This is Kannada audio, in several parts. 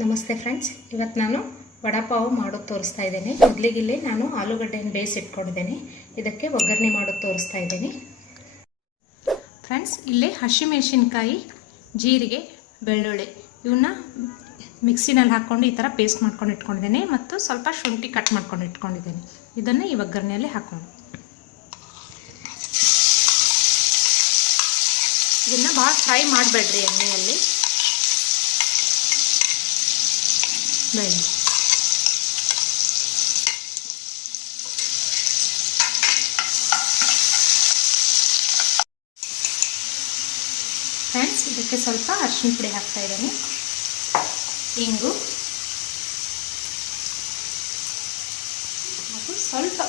ನಮಸ್ತೆ ಫ್ರೆಂಡ್ಸ್ ಇವತ್ತು ನಾನು ವಡಾಪಾವ್ ಮಾಡೋದು ತೋರಿಸ್ತಾ ಇದ್ದೇನೆ. ಮೊದಲಿಗಿಲ್ಲಿ ನಾನು ಆಲೂಗಡ್ಡೆಯನ್ನು ಬೇಯಿಸಿ ಇಟ್ಕೊಂಡಿದ್ದೇನೆ. ಇದಕ್ಕೆ ಒಗ್ಗರಣೆ ಮಾಡೋದು ತೋರಿಸ್ತಾ ಇದ್ದೀನಿ. ಫ್ರೆಂಡ್ಸ್ ಇಲ್ಲಿ ಹಸಿಮೆಣಸಿನ್ಕಾಯಿ, ಜೀರಿಗೆ, ಬೆಳ್ಳುಳ್ಳಿ ಇವನ್ನ ಮಿಕ್ಸಿನಲ್ಲಿ ಹಾಕ್ಕೊಂಡು ಈ ಥರ ಪೇಸ್ಟ್ ಮಾಡ್ಕೊಂಡು ಇಟ್ಕೊಂಡಿದ್ದೇನೆ ಮತ್ತು ಸ್ವಲ್ಪ ಶುಂಠಿ ಕಟ್ ಮಾಡ್ಕೊಂಡು ಇಟ್ಕೊಂಡಿದ್ದೇನೆ. ಇದನ್ನು ಈ ಒಗ್ಗರಣೆಯಲ್ಲಿ ಹಾಕೊಂಡು ಇದನ್ನು ಭಾಳ ಫ್ರೈ ಮಾಡಬೇಡ್ರಿ ಎಣ್ಣೆಯಲ್ಲಿ. ಬೆಳ್ಳುಳ್ಳಿ ಫ್ರೆಂಡ್ಸ್ ಇದಕ್ಕೆ ಸ್ವಲ್ಪ ಅರಿಶಿನ ಪುಡಿ ಹಾಕ್ತಾ ಇದ್ದೀನಿ. ಇಂಗು. ಹಾಗೂ ಸ್ವಲ್ಪ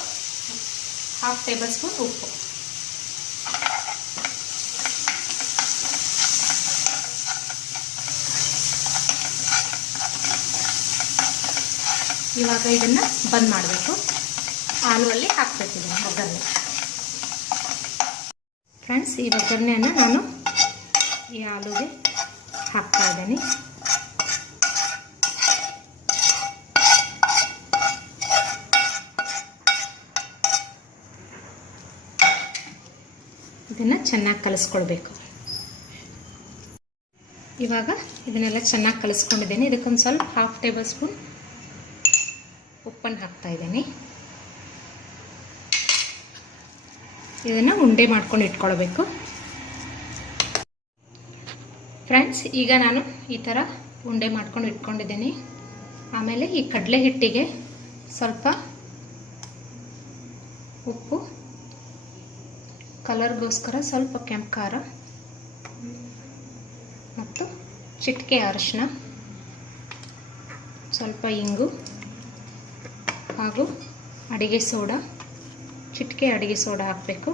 ಹಾಫ್ ಟೇಬಲ್ ಸ್ಪೂನ್ ಉಪ್ಪು. ಇವಾಗ ಇದನ್ನು ಬಂದ್ ಮಾಡಬೇಕು. ಆಲುವಲ್ಲಿ ಹಾಕಬೇಕು ಇದನ್ನು ಒಗ್ಗರಣೆ. ಫ್ರೆಂಡ್ಸ್, ಈ ಒಗ್ಗರಣೆಯನ್ನು ನಾನು ಈ ಆಲೂಗೆ ಹಾಕ್ತಾ ಇದ್ದೀನಿ. ಇದನ್ನು ಚೆನ್ನಾಗಿ ಕಲಿಸ್ಕೊಳ್ಬೇಕು ಇವಾಗ ಇದನ್ನೆಲ್ಲ ಚೆನ್ನಾಗಿ ಕಲಿಸ್ಕೊಂಡಿದ್ದೀನಿ. ಇದಕ್ಕೊಂದು ಸ್ವಲ್ಪ ಹಾಫ್ ಟೇಬಲ್ ಸ್ಪೂನ್ ಉಪ್ಪನ್ನು ಹಾಕ್ತಾ ಇದ್ದೀನಿ. ಇದನ್ನು ಉಂಡೆ ಮಾಡ್ಕೊಂಡು ಇಟ್ಕೊಳ್ಬೇಕು. ಫ್ರೆಂಡ್ಸ್, ಈಗ ನಾನು ಈ ಥರ ಉಂಡೆ ಮಾಡ್ಕೊಂಡು ಇಟ್ಕೊಂಡಿದ್ದೀನಿ. ಆಮೇಲೆ ಈ ಕಡಲೆ ಹಿಟ್ಟಿಗೆ ಸ್ವಲ್ಪ ಉಪ್ಪು, ಕಲರ್ಗೋಸ್ಕರ ಸ್ವಲ್ಪ ಕೆಂಪು ಖಾರ ಮತ್ತು ಚಿಟಿಕೆ ಅರಿಶಿನ, ಸ್ವಲ್ಪ ಇಂಗು ಹಾಗೂ ಅಡಿಗೆ ಸೋಡಾ, ಚಿಟಿಕೆ ಅಡಿಗೆ ಸೋಡಾ ಹಾಕಬೇಕು.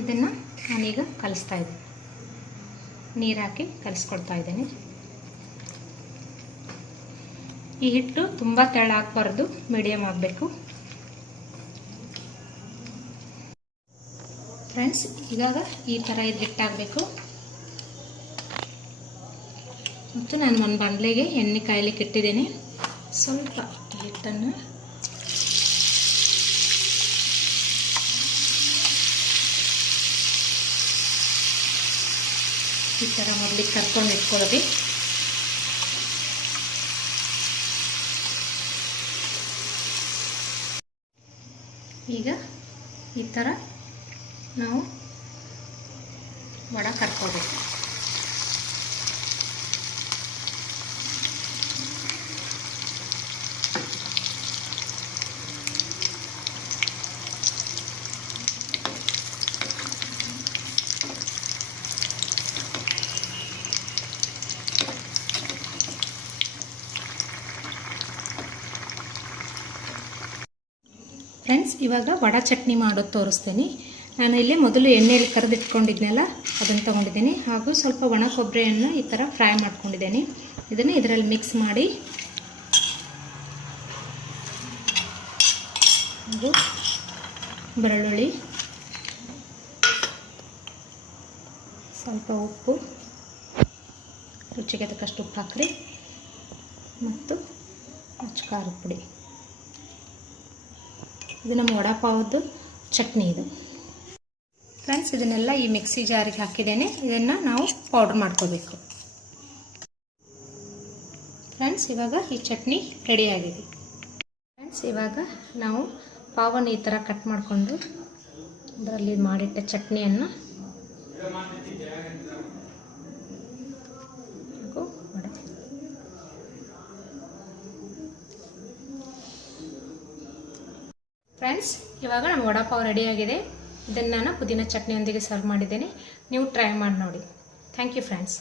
ಇದನ್ನು ನಾನೀಗ ಕಲಿಸ್ತಾ ಇದ್ದೀನಿ. ನೀರು ಹಾಕಿ ಕಲಿಸ್ಕೊಡ್ತಾ ಇದ್ದೀನಿ. ಈ ಹಿಟ್ಟು ತುಂಬ ತೆಳ ಹಾಕ್ಬಾರ್ದು ಮೀಡಿಯಮ್ ಆಗಬೇಕು ಫ್ರೆಂಡ್ಸ್, ಇವಾಗ ಈ ಥರ ಇದು ಹಿಟ್ಟಾಗಬೇಕು. ಮತ್ತು ನಾನು ಒಂದು ಬಂಡ್ಲೆಗೆ ಎಣ್ಣೆ ಕಾಯ್ಲಿಕ್ಕೆ ಇಟ್ಟಿದ್ದೀನಿ ಸ್ವಲ್ಪ ಹಿಟ್ಟನ್ನು ಈ ಥರ ಮೊದಲಿಗೆ ಕರ್ಕೊಂಡು ಇಟ್ಕೊಳ್ಳಿ ಈಗ ಈ ಥರ ನಾವು ವಡ ಕರ್ಕೋಬೇಕು. ಫ್ರೆಂಡ್ಸ್ ಇವಾಗ ವಡ ಚಟ್ನಿ ಮಾಡೋದು ತೋರಿಸ್ತೀನಿ. ನಾನು ಇಲ್ಲಿ ಮೊದಲು ಎಣ್ಣೆಯಲ್ಲಿ ಕರೆದಿಟ್ಕೊಂಡಿದ್ನೆಲ್ಲ, ಅದನ್ನು ತೊಗೊಂಡಿದ್ದೀನಿ. ಹಾಗೂ ಸ್ವಲ್ಪ ಒಣ ಕೊಬ್ಬರಿಯನ್ನು ಈ ಥರ ಫ್ರೈ ಮಾಡ್ಕೊಂಡಿದ್ದೀನಿ. ಇದನ್ನು ಇದರಲ್ಲಿ ಮಿಕ್ಸ್ ಮಾಡಿ. ಬೆಳ್ಳುಳ್ಳಿ, ಸ್ವಲ್ಪ ಉಪ್ಪು, ರುಚಿಗೆ ತಕ್ಕಷ್ಟು ಉಪ್ಪು ಹಾಕ್ರಿ ಮತ್ತು ಅಚ್ಚ ಖಾರದ ಪುಡಿ. ಇದು ನಮ್ಮ ವಡಾಪಾವದ್ದು ಚಟ್ನಿ ಇದು. ಫ್ರೆಂಡ್ಸ್, ಇದನ್ನೆಲ್ಲ ಈ ಮಿಕ್ಸಿ ಜಾರಿಗೆ ಹಾಕಿದ್ದೇನೆ. ಇದನ್ನು ನಾವು ಪೌಡ್ರ್ ಮಾಡ್ಕೋಬೇಕು. ಫ್ರೆಂಡ್ಸ್, ಇವಾಗ ಈ ಚಟ್ನಿ ರೆಡಿಯಾಗಿದೆ ಫ್ರೆಂಡ್ಸ್, ಇವಾಗ ನಾವು ಪಾವನ್ನು ಈ ಥರ ಕಟ್ ಮಾಡಿಕೊಂಡು ಅದರಲ್ಲಿ ಮಾಡಿಟ್ಟ ಚಟ್ನಿಯನ್ನು ಫ್ರೆಂಡ್ಸ್, ಇವಾಗ ನಮ್ಮ ವಡಾಪಾವ್ ರೆಡಿಯಾಗಿದೆ ಇದನ್ನು ನಾನು ಪುದೀನ ಚಟ್ನಿಯೊಂದಿಗೆ ಸರ್ವ್ ಮಾಡಿದ್ದೇನೆ. ನೀವು ಟ್ರೈ ಮಾಡಿ ನೋಡಿ. Thank you friends